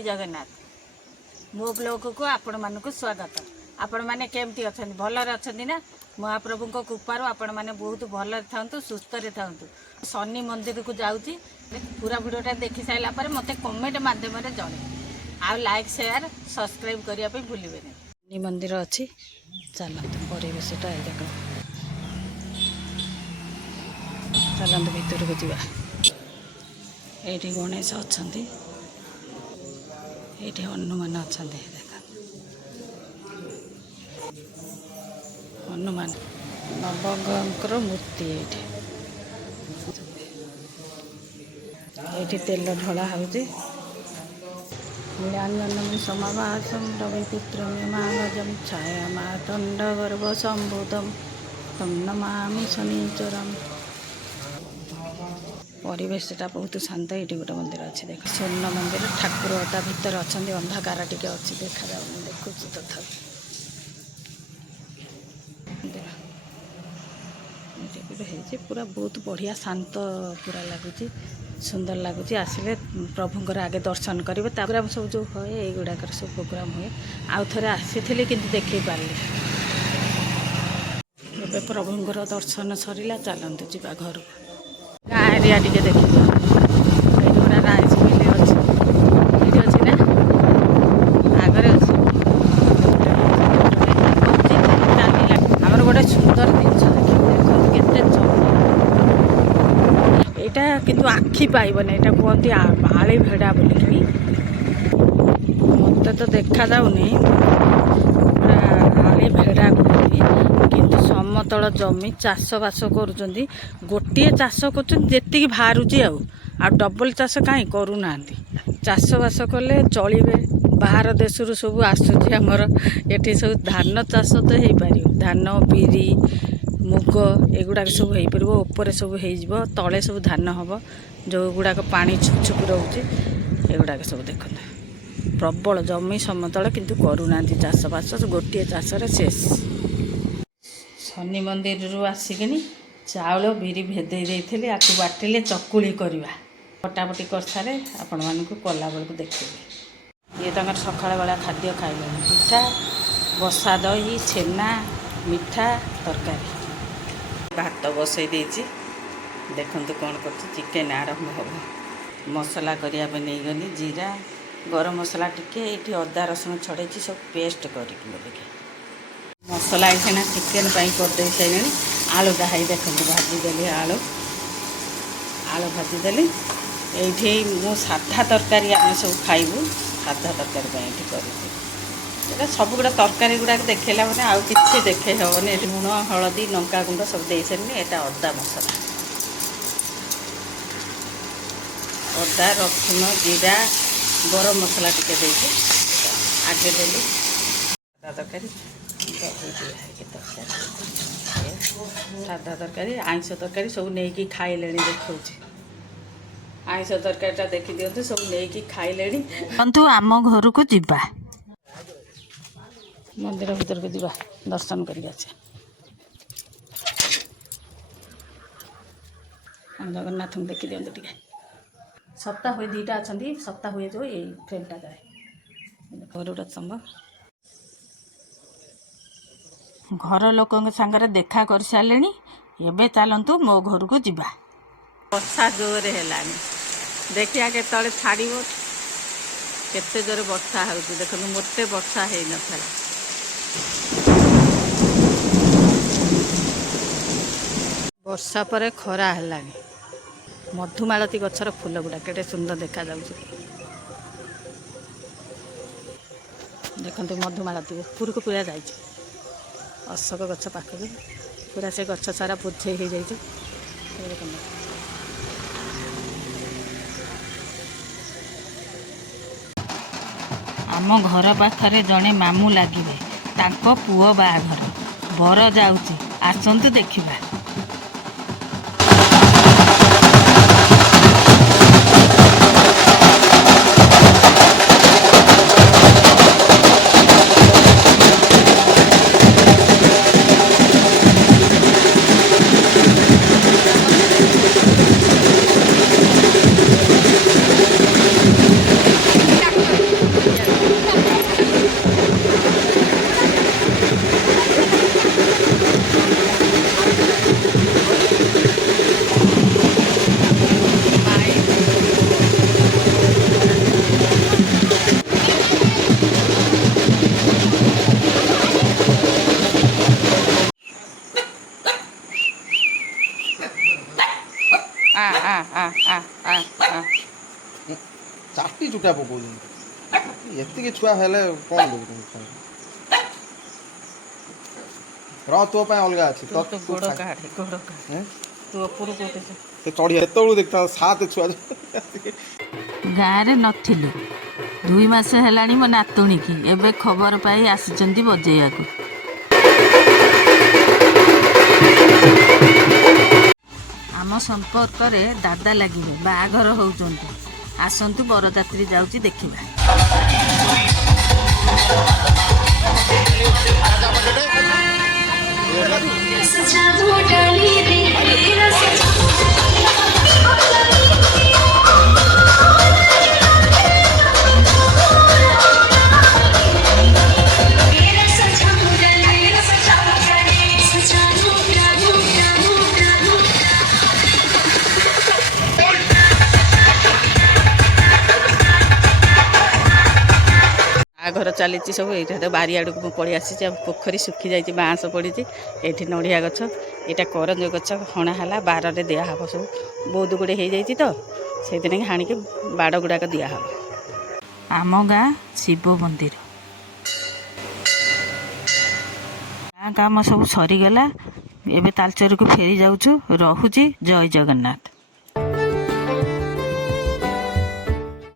जय जगन्नाथ मो ब्लॉग को आपण मानक स्वागत। आपण माने केमती अछन भलरे अछन ना महाप्रभु को कृपारू आपण माने बहुत भलरे थांतु सुस्थ रे थांतु। शनि मंदिर को जाउची पूरा वीडियोटा देखि साइला पर मते कमेंट माध्यम रे जणे आ लाइक शेयर सब्सक्राइब करिया पे भूलिबे नै। शनि मंदिर अछि चलंत परिवेशटा ए देखो चलंत भीतर को जीवा। एठी गणेश अछंती ये हनुमान अच्छा देखा हनुमान नवग्रह मूर्ति ये तेल ढला होती नीलांजनम समावासम रविपुत्र मागजम छाया मातंड गर्भ संभूतम तम नमामि शनिचरम। परिवेशटा बहुत शांत। ये गोटे मंदिर अच्छे देख स्वर्ण मंदिर ठाकुर ता भीतर अच्छा अंधकार टे अच्छी देखा जाऊँ देखुँ तथा पूरा बहुत बढ़िया शांत पूरा लगुच सुंदर लगुच। आसिले प्रभुंर आगे दर्शन करेंगे प्रोग्राम सब जो हुए युवाक सब प्रोग्राम हुए आउ थे आसी कि देखे पारे ए प्रभुंर दर्शन सरला चलतु जा घर गाँ एरिया टे देख पूरा राइस मिल अच्छी ना आगे अच्छी आमर गोटे सुंदर जिनस देखते यहाँ किंतु आखि पाइबन यहाँ कहते आली भेड़ा बोलिकी मत तो देखा जाऊनी पूरा आली भेड़ा कहते किंतु समतल जमी चाष बास कर गोटे चाष कर बाहरुची आ डबल चाष कहीं करूना चाष बास कले चलिए बाहर देश सब आसूची आमर ये सब धान चाष तो हो पार धान बिरी मुग एगुड़ाक सब हो पार ऊपर सब हो तले सब धान हम जो गुड़ाक पानी छुप छुप रोचे एगुड़ाक सब देख प्रबल जमी समतल किंतु करूना चाष बास गोटे चाष शेष। शनि मंदिर रू आसिकिनी चाउल बिरी भेदे देते आकु बाटिले चकुली करवा पटापटी कर सारे आपण मानक कला बेलू देखिए ये तक सकाळ बेला खाद्य खाइले पिठा बसा दही छेना मिठा तरकारी भात बसई देछि देखंतु कौन कर चिकेन आरंभ हम मसला करने नहीं गली जीरा गरम मसला टिके ये अदा रसुण छड़े सब पेस्ट करके मसला ये चिकेन करदे सारे आलू दाई देखते भाजीदेली आलू भाजीदेली ये मो साधा तरकारी आम सब खाइबू साधा तरकारी कर सब गुड़ा तरकारी गुड़ाक देखला मैंने आउ कि देखे हेनी लुण हलदी लंका गुंड सब दे सारे यहाँ अदा मसला अदा रसुण जीरा गरम मसला टिके देके आगे देली तरकारी साधा तरकारी आइंष तरकारी सब नहीं खाइले देखा आइंष तरकारीटा देखी दिखते सब नहीं खाइले अंतु आम घर को जीवा मंदिर भीतर को जीवा दर्शन कर जगन्नाथ देखी दिखते टे सप्ताह हुए दुईटा अच्छा सप्ताह हुए जो ये फ्रेमटा जाए गरुड़ स्तंभ घर लोक सांगे देखा कर सारे एवं चलतु मो घर को जीवा। वर्षा जोर है देखिया के तले छाड़ केते जोर वर्षा हो देख मोटे वर्षा हो न वर्षा पर खरा है मधुमालती गछर फूल गुड़ा केटे सुंदर देखा देखते मधुमालती ऊपर को पूरा जाए अशोक गछ पाखक पूरा से गछ सारा बोझे हो जाए आम घर पाखरे जड़े मामू लगे तांको पुओ बाहाघर बर जाऊँगी आसतु देखा। ଚାଟି ଚୁଟା ପକଉଛନ୍ତି ଏତିକି ଛୁଆ ହେଲେ କ'ଣ ଦେବୁ ତମେ ରହ ତୋ ପାଇଁ ଅଲଗା ଅଛି ତୁ ତ ଗୋଡ଼ କାଢ଼େ ଗୋଡ଼ କାଢ଼େ ତୁ ଉପରକୁ ଉଠେ। ସେ ଚଢ଼ି ସେତେବେଳକୁ ଦେଖିଥାଉ 7 ଛୁଆ ଗାଁରେ ନଥିଲୁ 2 ମାସ ହେଲାଣି ମୋ ନାତୁଣୀକି ଏବେ ଖବର ପାଇ ଆସିଛନ୍ତି ବଜେଇବାକୁ। ଆମ ସମ୍ପର୍କରେ ଦାଦା ଲାଗିବେ ବାହାଘର ହେଉଛନ୍ତି ଆସନ୍ତୁ ବରଯାତ୍ରୀ ଯାଉଛି ଦେଖିବା। ବାହାଘର ଚାଲିଛି ସବୁ ଏଇଟା ବାରିଆଡ଼କୁ ମୁଁ ପଳେଇ ଆସିଛି ଆଉ ପୋଖରୀ ଶୁଖି ଯାଇଛି ବାଉଁଶ ପଡ଼ିଛି ଏଇଠି ନଡ଼ିଆ ଗଛ ଏଇଟା କରଞ୍ଜ ଗଛ ହଣା ହେଲା ବାରରେ ଦିଆହେବ ସବୁ ବହୁତ ଗୁଡ଼ିଏ ହେଇଯାଇଛି ତ ସେଇଥିପାଇଁ ହାଣିକି ବାଡ଼ ଗୁଡ଼ାକ ଦିଆହେବ। ଆମ ଗାଁ ଶିବ ମନ୍ଦିର ଗାଁ କାମ ସବୁ ସରିଗଲା ଏବେ ତାଳଚେରକୁ ଫେରି ଯାଉଛୁ ରହୁଛି ଜୟ ଜଗନ୍ନାଥ।